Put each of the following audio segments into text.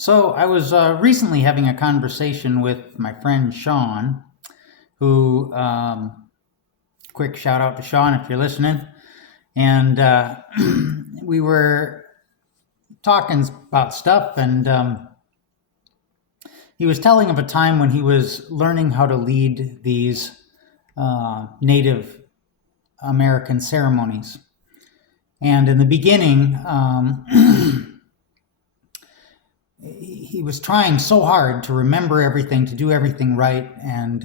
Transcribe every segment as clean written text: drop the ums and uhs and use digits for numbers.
So I was recently having a conversation with my friend Sean, who, quick shout out to Sean if you're listening. And we were talking about stuff, and he was telling of a time when he was learning how to lead these Native American ceremonies. And in the beginning, he was trying so hard to remember everything, to do everything right, and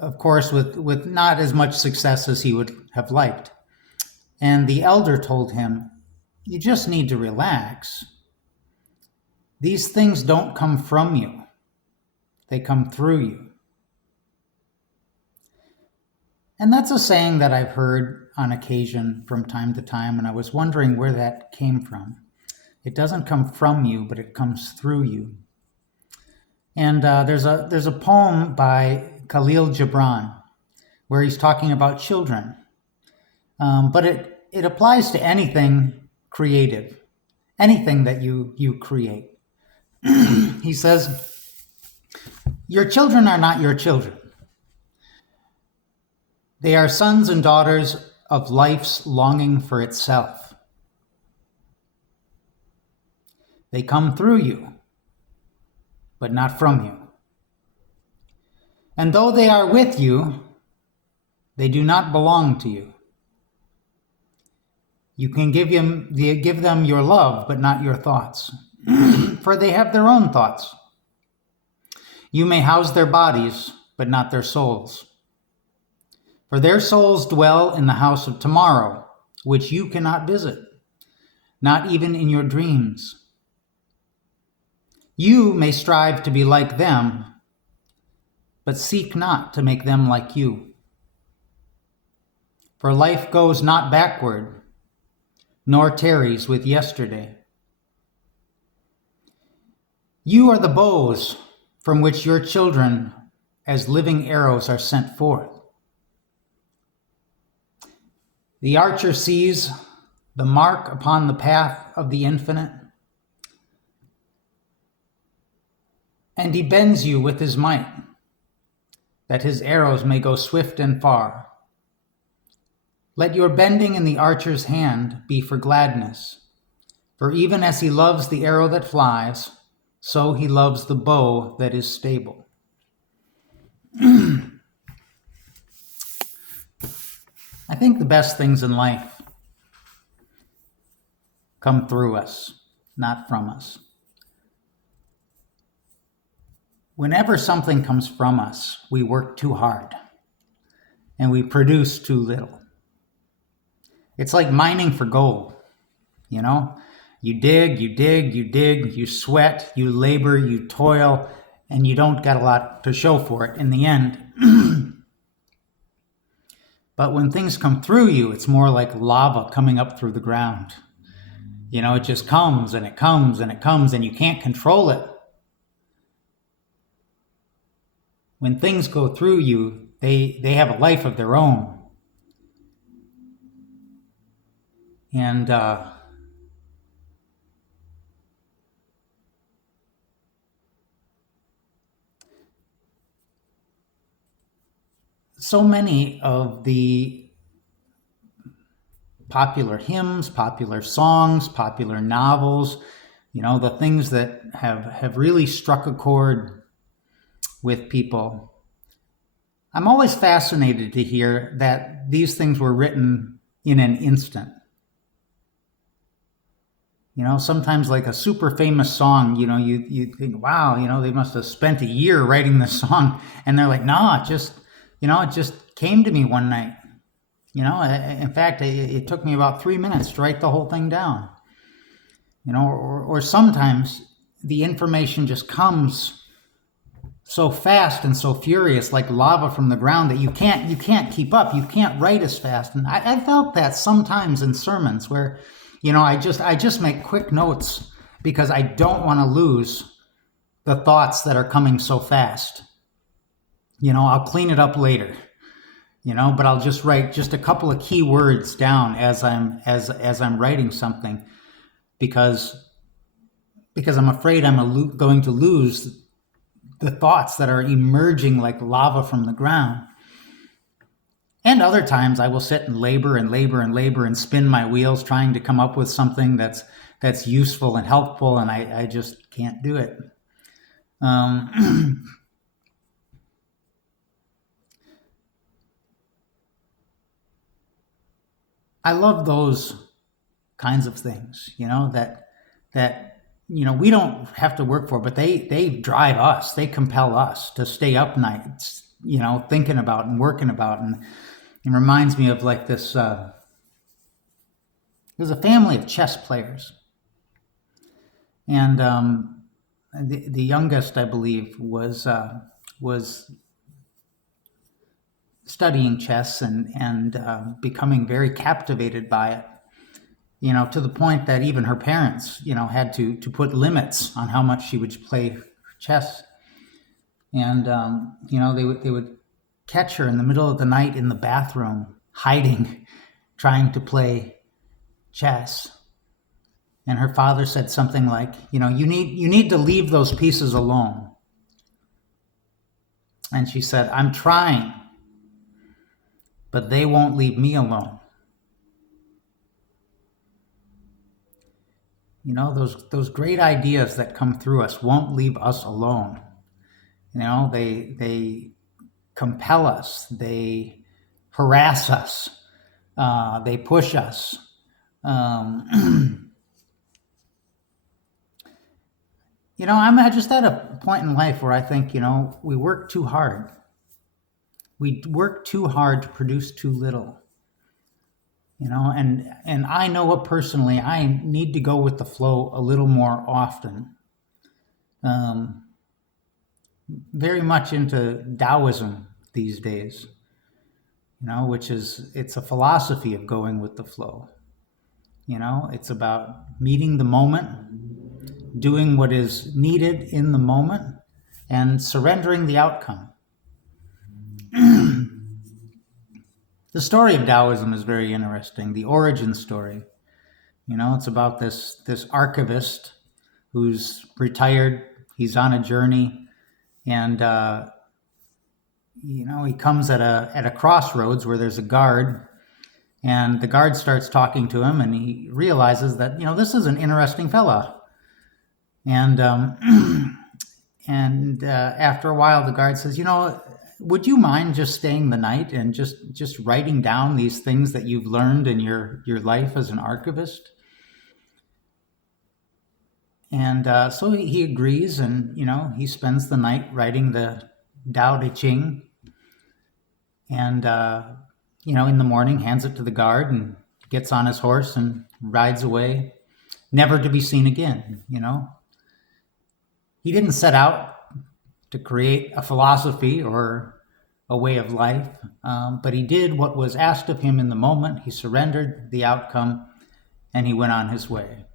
of course with not as much success as he would have liked. And the elder told him, "You just need to relax. These things don't come from you; they come through you." And that's a saying that I've heard on occasion from time to time, and I was wondering where that came from. It doesn't come from you, but it comes through you. And there's a poem by Khalil Gibran where he's talking about children, but it applies to anything creative, anything that you create. He says, "Your children are not your children. They are sons and daughters of life's longing for itself. They come through you, but not from you. And though they are with you, they do not belong to you. You can give them your love, but not your thoughts, for they have their own thoughts. You may house their bodies, but not their souls. For their souls dwell in the house of tomorrow, which you cannot visit, not even in your dreams. You may strive to be like them, but seek not to make them like you. For life goes not backward, nor tarries with yesterday. You are the bows from which your children as living arrows are sent forth. The archer sees the mark upon the path of the infinite, and he bends you with his might, that his arrows may go swift and far. Let your bending in the archer's hand be for gladness, for even as he loves the arrow that flies, so he loves the bow that is stable." I think the best things in life come through us, not from us. Whenever something comes from us, we work too hard and we produce too little. It's like mining for gold, you know? You dig, you sweat, you labor, you toil, and you don't get a lot to show for it in the end. But when things come through you, it's more like lava coming up through the ground. You know, it just comes and it comes and it comes, and you can't control it. When things go through you, they have a life of their own. And so many of the popular hymns, popular songs, popular novels, you know, the things that have really struck a chord with people. I'm always fascinated to hear that these things were written in an instant. You know, sometimes like a super famous song, you know, you think, wow, you know, they must have spent a year writing this song. And they're like, no, it just came to me one night. You know, in fact, it took me about 3 minutes to write the whole thing down. You know, or sometimes the information just comes so fast and so furious, like lava from the ground, that you can't keep up. You can't write as fast. And I felt that sometimes in sermons where, you know, I just make quick notes because I don't want to lose the thoughts that are coming so fast. You know, I'll clean it up later, you know, but I'll just write just a couple of key words down as I'm writing something, because because I'm afraid I'm going to lose the thoughts that are emerging like lava from the ground. And other times I will sit and labor and labor and labor and spin my wheels trying to come up with something that's useful and helpful, and I just can't do it. Um, I love those kinds of things, that we don't have to work for, but they drive us, they compel us to stay up nights, thinking about and working about. And it reminds me of like this. There's a family of chess players, and the youngest, I believe, was studying chess and becoming very captivated by it. To the point that even her parents, had to put limits on how much she would play chess. And they would catch her in the middle of the night in the bathroom, hiding, trying to play chess. And her father said something like, you need to leave those pieces alone. And she said, I'm trying, but they won't leave me alone. Those great ideas that come through us won't leave us alone. They compel us, they harass us, they push us. I'm just at a point in life where I think, we work too hard. We work too hard to produce too little. And I know it personally, I need to go with the flow a little more often. Very much into Taoism these days, it's a philosophy of going with the flow. It's about meeting the moment, doing what is needed in the moment, and surrendering the outcome. The story of Taoism is very interesting, the origin story. It's about this archivist who's retired, he's on a journey, and he comes at a crossroads where there's a guard, and the guard starts talking to him, and he realizes that this is an interesting fella. And after a while, the guard says, would you mind just staying the night and just writing down these things that you've learned in your life as an archivist? And so he agrees, and he spends the night writing the Tao Te Ching, and in the morning hands it to the guard and gets on his horse and rides away, never to be seen again. He didn't set out to create a philosophy or a way of life, but he did what was asked of him in the moment. He surrendered the outcome, and he went on his way.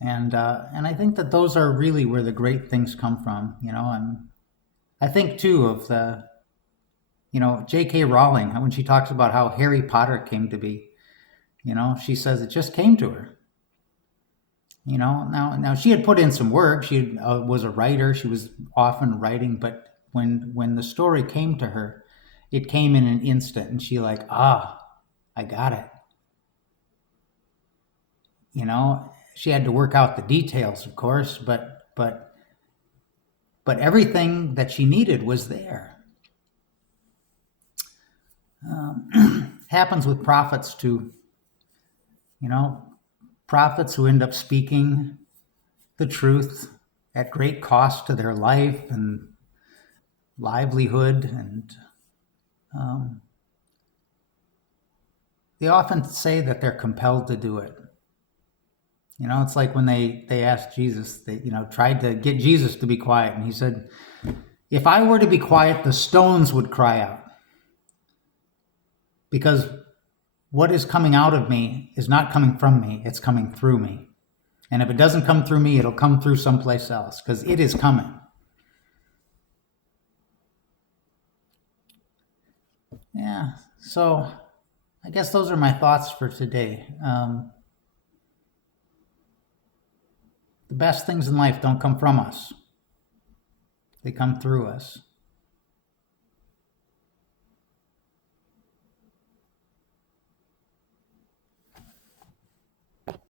And I think that those are really where the great things come from. I think too of the J.K. Rowling, when she talks about how Harry Potter came to be. She says it just came to her. Now she had put in some work. She was a writer. She was often writing, but when the story came to her, it came in an instant, and she like, I got it. She had to work out the details, of course, but everything that she needed was there. Happens with prophets too. Prophets who end up speaking the truth at great cost to their life and livelihood, and they often say that they're compelled to do it. It's like when they asked Jesus, they tried to get Jesus to be quiet, and he said, if I were to be quiet, the stones would cry out. Because what is coming out of me is not coming from me, it's coming through me. And if it doesn't come through me, it'll come through someplace else, because it is coming. Yeah, so I guess those are my thoughts for today. The The best things in life don't come from us, they come through us.